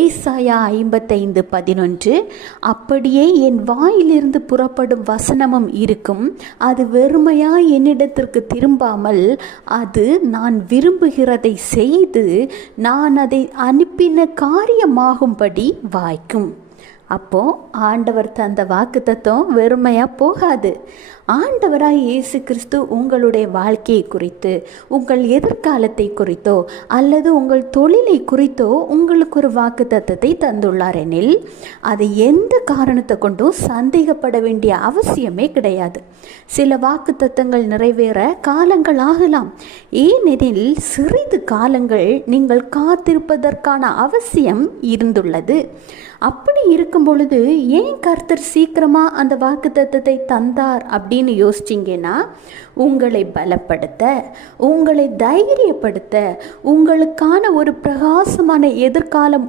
ஏசாயா 55:11, அப்படியே என் வாயிலிருந்து புறப்படும் வசனமும் இருக்கும், அது வெறுமையாய் என்னிடத்திற்கு திரும்பாமல் அது நான் விரும்புகிறதை செய்து நான் அதை அனுப்பின காரியமாகும்படி வாய்க்கும். அப்போது ஆண்டவர் தந்த வாக்குத்தத்தம் வெறுமையாக போகாது. ஆண்டவராய் இயேசு கிறிஸ்து உங்களுடைய வாழ்க்கையை குறித்து, உங்கள் எதிர்காலத்தை குறித்தோ அல்லது உங்கள் தொழிலை குறித்தோ உங்களுக்கு ஒரு வாக்குத்தத்தத்தை தந்துள்ளார் எனில் அதை எந்த காரணத்தை கொண்டும் சந்தேகப்பட வேண்டிய அவசியமே கிடையாது. சில வாக்குத்தத்தங்கள் நிறைவேற காலங்கள் ஆகலாம். ஏனெனில் சிறிது காலங்கள் நீங்கள் காத்திருப்பதற்கான அவசியம் இருந்துள்ளது. அப்படி இருக்கும் பொழுது ஏன் கர்த்தர் சீக்கிரமாக அந்த வாக்குத்தத்தத்தை தந்தார் அப்படின்னு யோசிச்சிங்கன்னா, உங்களை பலப்படுத்த, உங்களை தைரியப்படுத்த, உங்களுக்கான ஒரு பிரகாசமான எதிர்காலம்